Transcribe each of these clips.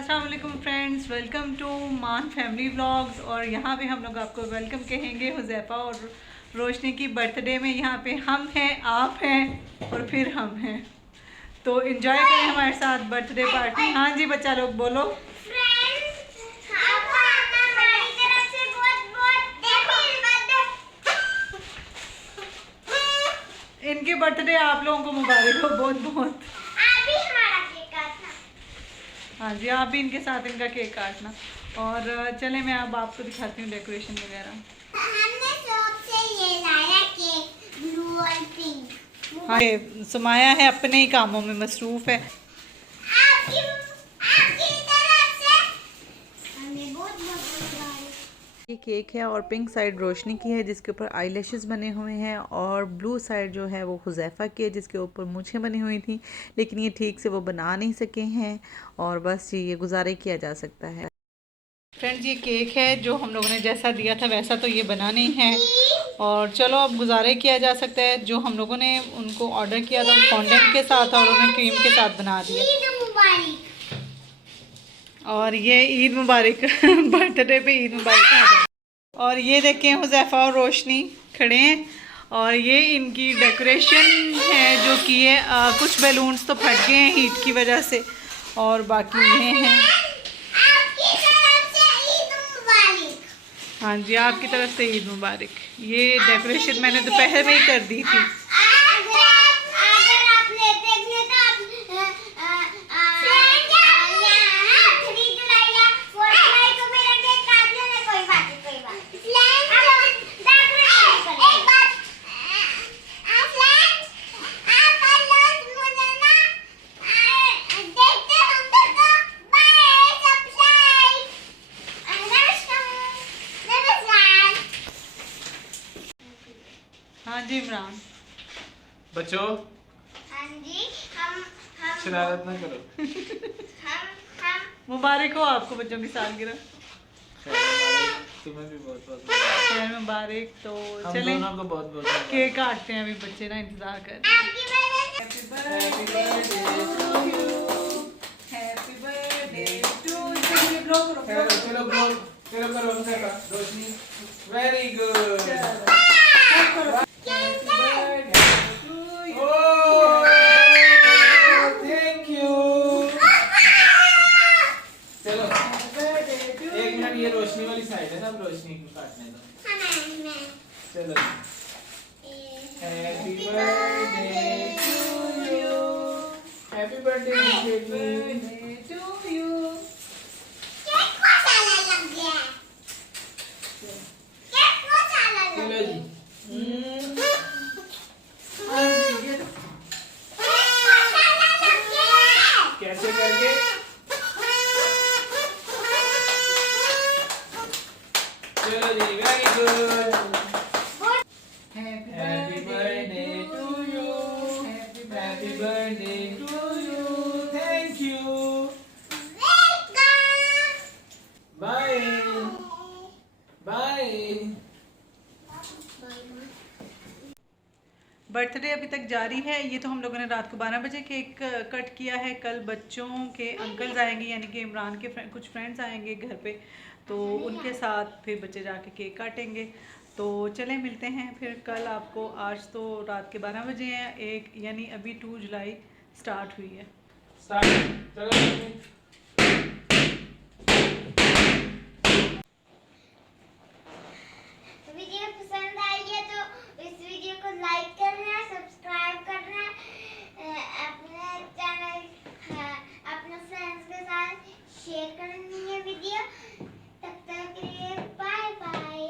अस्सलाम वालेकुम friends, welcome to मान फैमिली व्लॉग्स। और यहाँ पे हम लोग आपको वेलकम कहेंगे हुज़ैफ़ा और रोशनी की बर्थडे में। यहाँ पे हम हैं, आप हैं और फिर हम हैं, तो इन्जॉय करें हमारे साथ बर्थडे पार्टी। हाँ जी बच्चा लोग बोलो। इनके बर्थडे आप लोगों को मुबारक हो बहुत बहुत। हाँ जी, आप भी इनके साथ इनका केक काटना। और चले मैं अब आपको दिखाती हूँ डेकोरेशन वगैरह। हमने शॉप से ये लाया केक, ब्लू और पिंक। हाँ, सुमाया है अपने ही कामों में मसरूफ है। आपकी तरफ से हमें बहुत ये केक है और पिंक साइड रोशनी की है जिसके ऊपर आईलैशेस बने हुए हैं, और ब्लू साइड जो है वो हुज़ैफ़ा की है जिसके ऊपर मूछें बनी हुई थी, लेकिन ये ठीक से वो बना नहीं सके हैं और बस ये गुजारे किया जा सकता है। फ्रेंड्स, ये केक है जो हम लोगों ने जैसा दिया था वैसा तो ये बना नहीं है, और चलो अब गुजारे किया जा सकता है। जो हम लोगों ने उनको ऑर्डर किया था फॉन्डेंट के साथ और उन्हें क्रीम के साथ बना दिया। और ये ईद मुबारक बर्थडे पे ईद मुबारक। और ये देखें हुज़ैफ़ा और रोशनी खड़े हैं, और ये इनकी डेकोरेशन है जो कि ये कुछ बैलून्स तो फट गए हैं हीट की वजह से, और बाकी ये हैं। हाँ जी, आपकी तरफ से ईद मुबारक। ये डेकोरेशन मैंने दोपहर में ही कर दी थी। हाँ जी इमरान। बच्चों, हाँ जी, हम शरारत ना करो। हम मुबारक हो आपको बच्चों की सालगिरह। तुम्हें भी बहुत बहुत खैर मुबारक। तो हम चलें दोनों को बहुत बहुत केक काटते हैं, अभी बच्चे ना इंतजार कर रहे हैं। Happy birthday to you, happy birthday to you. Blow करो, ब्लो करो। चलो ब्रो, चलो करो हमसे रोशनी। Very good. Happy birthday to you. Thank you. चलो एक मिनट, ये रोशनी वाली साइड है ना, अब रोशनी को काटने दो। चलो happy birthday to you, happy birthday to you. चलो जी। कैसे करके? चलो जी, very good. Happy birthday to you, happy birthday to you, thank you, bye bye. Birthday अभी तक जारी है। ये तो हम लोगों ने रात को 12 बजे केक कट किया है। कल बच्चों के अंकल्स आएंगे, यानी कि इमरान के कुछ फ्रेंड्स आएंगे घर पे, तो उनके साथ फिर बच्चे जाके केक काटेंगे। तो चले मिलते हैं फिर कल आपको। आज तो रात के 12 बजे हैं, एक यानी अभी 2 जुलाई स्टार्ट हुई है। स्टार्ट। चलो वीडियो पसंद आई है तो इस वीडियो को लाइक करना, सब्सक्राइब करना, अपने चैनल अपने फ्रेंड्स के साथ शेयर करनी है वीडियो। तब तक के लिए बाय बाय।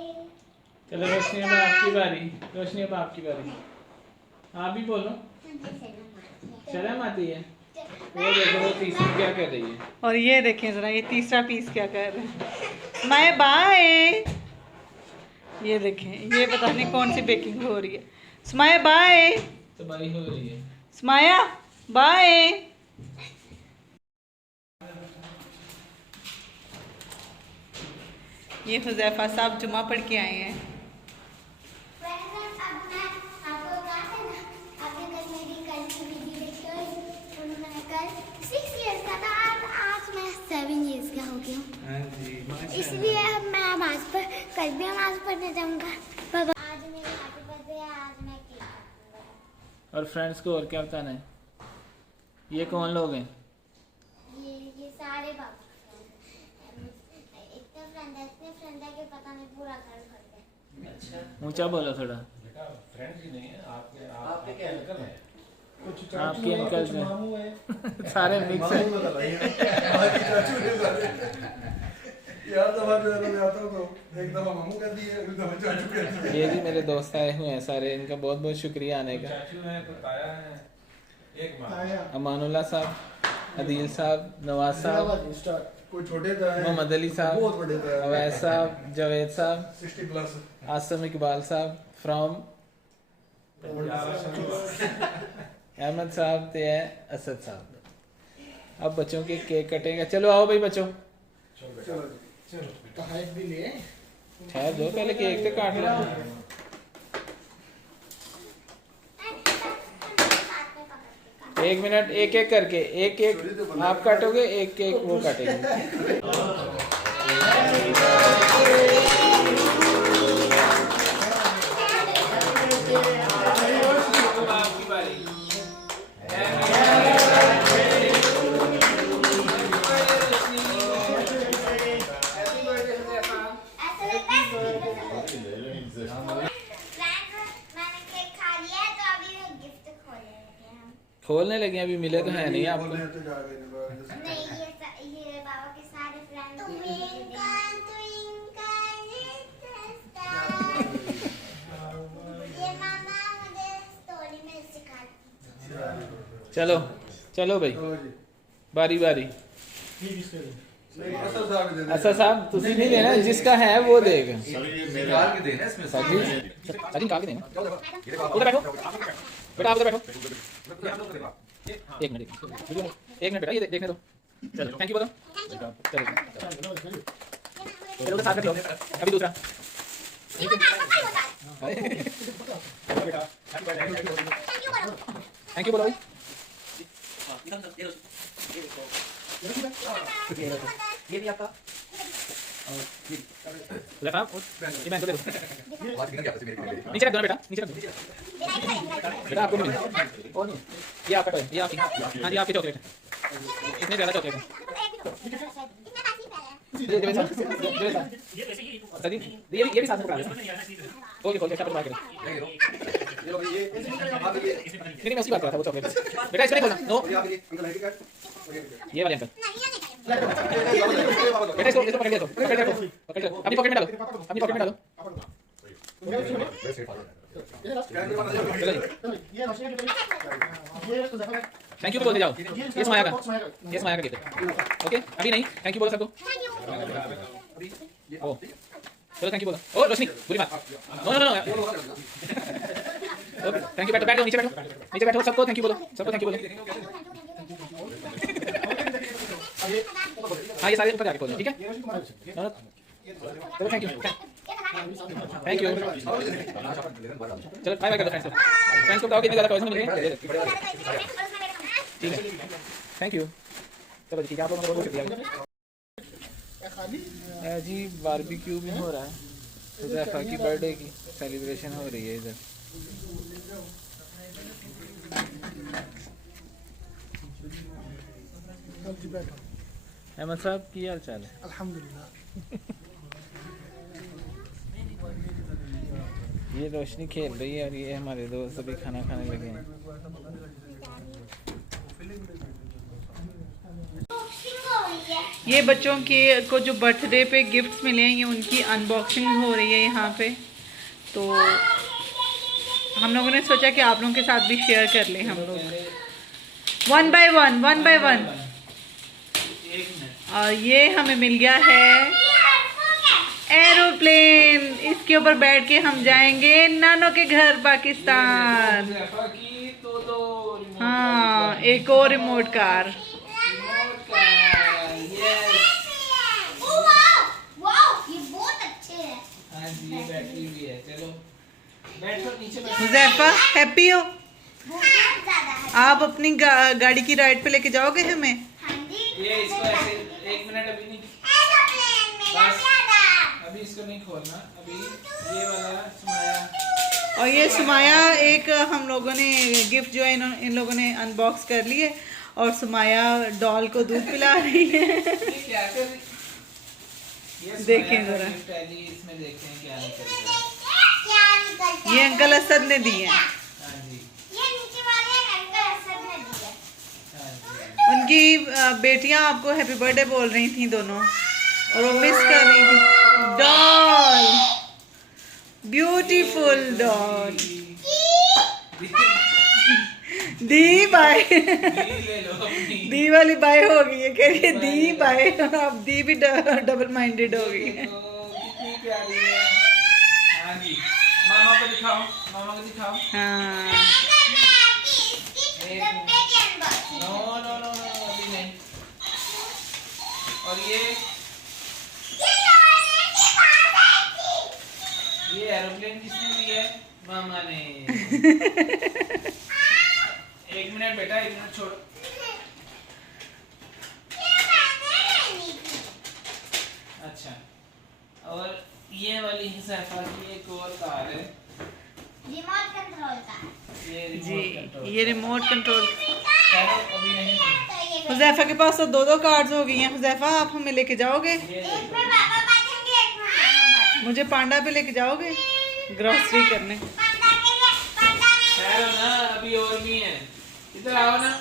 चलो रोशनी, अब आपकी बारी। रोशनी, अब आपकी बारी। आप भी बोलो। शर्म आती है? वो देखो वो तीसरी क्या कर रही है। और ये देखें ज़रा, ये तीसरा पीस क्या कर रहे हैं। माय बाय। ये देखें, ये पता नहीं कौन सी बेकिंग हो रही है। स्माया बाय। तबाही हो रही है। स्माया बाय। ये हुज़ैफ़ा साहब जुमा पढ़ के आए हैं। कल 6 years का था, आज मैं 7 इसलिए अब मैं नमाज पर कल भी नमाज पढ़ने जाऊंगा। बाबा आज मेरी हैप्पी बर्थडे है, आज मैं केक काटूंगा। और फ्रेंड्स को और क्या बताना है? ये कौन लोग हैं? ये सारे बाबा इतने फ्रेंड है कि पता नहीं पूरा घर भर गया। अच्छा ऊंचा बोलो थोड़ा। फ्रेंड्स ही नहीं है आपके क्या अंकल हैं? कुछ आपके चाचू अंकल कुछ हैं। मामू है। सारे मिक्स है। चाचू ने सारे यार दफा जो है मैं आता हूँ तो एक दफा मामू कहती है, एक दफा चाचू कहती है। ये जी मेरे दोस्त आए हुए हैं सारे, इनका बहुत बहुत शुक्रिया आने का। चाचू हैं, तो ताया हैं, एक माँ। आया अमानुल्लाह साहब, अदील साहब, नवाज साहब, स्टार्ट कोई छोटे था मोहम्मद अली साहब, बहुत बड़े था अवैस साहब, जावेद साहब, 60 प्लस आसम इकबाल साहब फ्रॉम अहमद साहब ते है असद साहब। अब बच्चों के केक कटेंगे। चलो आओ भाई बच्चों, चलो चलो हाइट भी ले ठहर दो पहले केक तो काट लो। एक मिनट, एक एक करके, एक एक आप काटोगे, एक एक वो काटेंगे। मैंने केक खा लिया है, तो अभी गिफ्ट खोलने लगे हैं हम। खोलने लगे, अभी मिले तो है नहीं आपको। बोलने तो जा गए नहीं, ये बाबा के सारे फ्रेंड ये मामा मुझे स्टोरी में सिखाती। चलो चलो भाई, चलो जी बारी बारी। नहीं असर साहब दे दे अच्छा साहब तुसी नहीं देना, जिसका है वो देगा। निकाल के देना इसमें से। सजी सजी निकाल के देना। उधर बैठो बेटा, आप उधर बैठो। एक मिनट बेटा, ये देखने दो। चलो थैंक यू बोलो। चलो चलो उधर साथ में लो। अभी दूसरा थैंक यू बोलो भाई। ये भी आपका ले साहब, ये मैं तो दे दो। नीचे रख दो ना बेटा, नीचे रख दो बेटा, आपको नहीं मिलेगा। और नहीं, ये आपका टॉय, ये आपकी। हाँ जी आपकी चॉकलेट है, इतने ज़्यादा चॉकलेट है। ये भी साथ में पकड़ा दो। ओके खोल के अच्छा पकड़ा के। नहीं मैं उसकी बात कर रहा था, वो चॉकलेट बेटा इसमें नहीं खोलना। नो ये वाले अंकल बेटा, इसको पकड़ लिया तो पकड़ लिया, पकड़ लो अपनी पॉकेट में डालो, अपनी पॉकेट में डालो। थैंक यू बोल दे जाओ। ये समाया का गिफ्ट है। ओके अभी नहीं, थैंक यू बोलो सबको। ओ चलो थैंक यू बोलो। ओ रोशनी बुरी बात, no no no. Okay thank you, बैठो बैठो, नीचे बैठो, नीचे बैठो। सबको थैंक यू बोलो, सबको थैंक यू बोलो। हाँ ये सारे ऊपर जाके खोलो, ठीक है। चलो थैंक यू, थैंक यू। चलो बाय बाय कर दो फ्रेंड्स को। फ्रेंड्स को बताओ कितने ज़्यादा टॉयज मिल गए। ठीक है थैंक यू। चलो ठीक है, आप लोगों को बहुत शुक्रिया जी। बारबेक्यू भी हो रहा है, हुज़ैफा की बर्थडे की सेलिब्रेशन हो रही है इधर। अहमद साहब की हाल चाल है? अल्हम्दुलिल्लाह। ये रोशनी खेल रही है और ये हमारे दोस्त अभी खाना खाने लगे हैं। ये बच्चों के को जो बर्थडे पे गिफ्ट्स मिले हैं, ये उनकी अनबॉक्सिंग हो रही है यहाँ पे। तो हम लोगों ने सोचा कि आप लोगों के साथ भी शेयर कर लें हम लोग, वन बाय वन। और ये हमें मिल गया है एरोप्लेन। इसके ऊपर बैठ के हम जाएंगे नानो के घर पाकिस्तान। हाँ एक और रिमोट कार। हुज़ैफा हैप्पी हो? आप अपनी गाड़ी की राइड पे लेके जाओगे हमें? हाँ जी। ये इसको ऐसे 1 मिनट अभी नहीं, एरोप्लेन में बस नहीं खोलना अभी। ये वाला सुमाया, और ये सुमाया एक हम लोगों ने गिफ्ट जो है इन लोगों ने अनबॉक्स कर लिए और सुमाया डॉल को दूध पिला रही है। ये क्या कर रही? ये देखें सुमाया का जरा। गिफ्ट है जी, इसमें देखते हैं क्या निकलता है। क्या निकलता ये है? अंकल असद ने दिए हैं। हाँ जी, ये नीचे वाले अंकल असद ने दिए। हाँ जी। उनकी बेटियां आपको हैप्पी बर्थडे बोल रही थी दोनों और वो मिस कर रही थी। Doll, beautiful doll. दी बाय। ले लो अपनी। दी वाली बाय हो गई है, कह रही है दी बाय। अब दी भी डबल माइंडेड हो गई है। देखो, कितनी प्यारी है। हाँ जी, मामा को दिखाओ, मामा को दिखाओ। हाँ नो नो नो नो, अभी नहीं। और ये एरोप्लेन किसने दी है? मामा ने। एक मिनट बेटा, एक मिनट छोड़। अच्छा, और ये वाली हुज़ैफा की एक और कार है। रिमोट कंट्रोल का। ये जी, रिमोट कंट्रोल। ये रिमोट कंट्रोल। खैर, अभी नहीं। हुज़ैफा के पास तो दो कार्ड्स हो गई हैं। हुज़ैफा आप हमें लेके जाओगे? ये एक देखो। में पापा बैठेंगे, एक में मामा मुझे पांडा पे लेके जाओगे ग्रोसरी करने? पांडा के लिए पांडा में खैर हो ना, अभी और भी है। इधर आओ ना,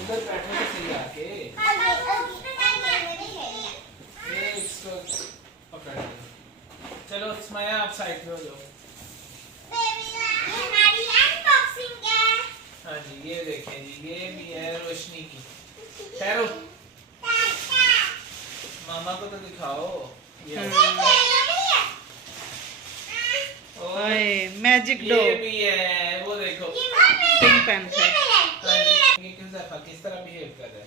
उधर बैठो तो सही आके। ये इसको पकड़ लो। चलो स्माया, आप साइड पे हो जाओ। हमारी अनबॉक्सिंग है। हाँ जी, ये देखें जी, ये भी है रोशनी की। ठहरो, मामा को तो दिखाओ। ये और ओए मैजिक डो, ये भी है, वो देखो। Pink panther. हाँ जी, ये किस तरह बिहेव कर रहा है?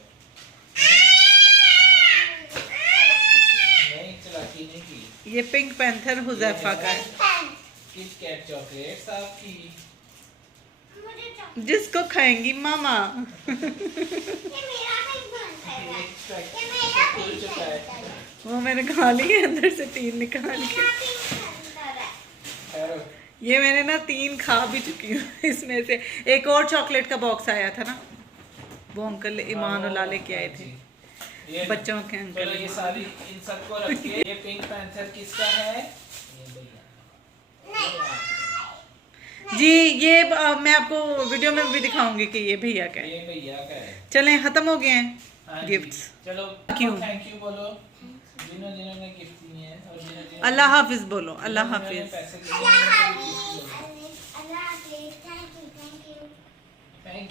नहीं, चलाकी नहीं की। ये पिंक पैंथर हुज़ैफा का है, किट कैट चॉकलेट्स आपकी। जिसको खाएंगी मामा। खुल चुका है। वो मैंने खा ली है अंदर से 3 निकाल के। ठहरो। ये मैंने ना 3 खा भी चुकी हूँ इसमें से। एक और चॉकलेट का बॉक्स आया था ना, वो अंकल ईमान उला लेके आए थे, ये बच्चों के अंकल। चलो, ये सारी इन सबको रख के, ये पिंक पैंथर किसका है? ये भैया। जी ये मैं आपको वीडियो में भी दिखाऊंगी कि ये भैया का है। ये भैया का है। चलें, खत्म हो गए हैं हाँ जी, गिफ्ट्स। चलो क्यों? थैंक यू बोलो जिन्होंने गिफ्ट दिए हैं, और जिन्होंने अल्लाह हाफिज बोलो, अल्लाह जिन्होंने हाफिज। पैसे दिए हैं, उनको भी gift बोलो।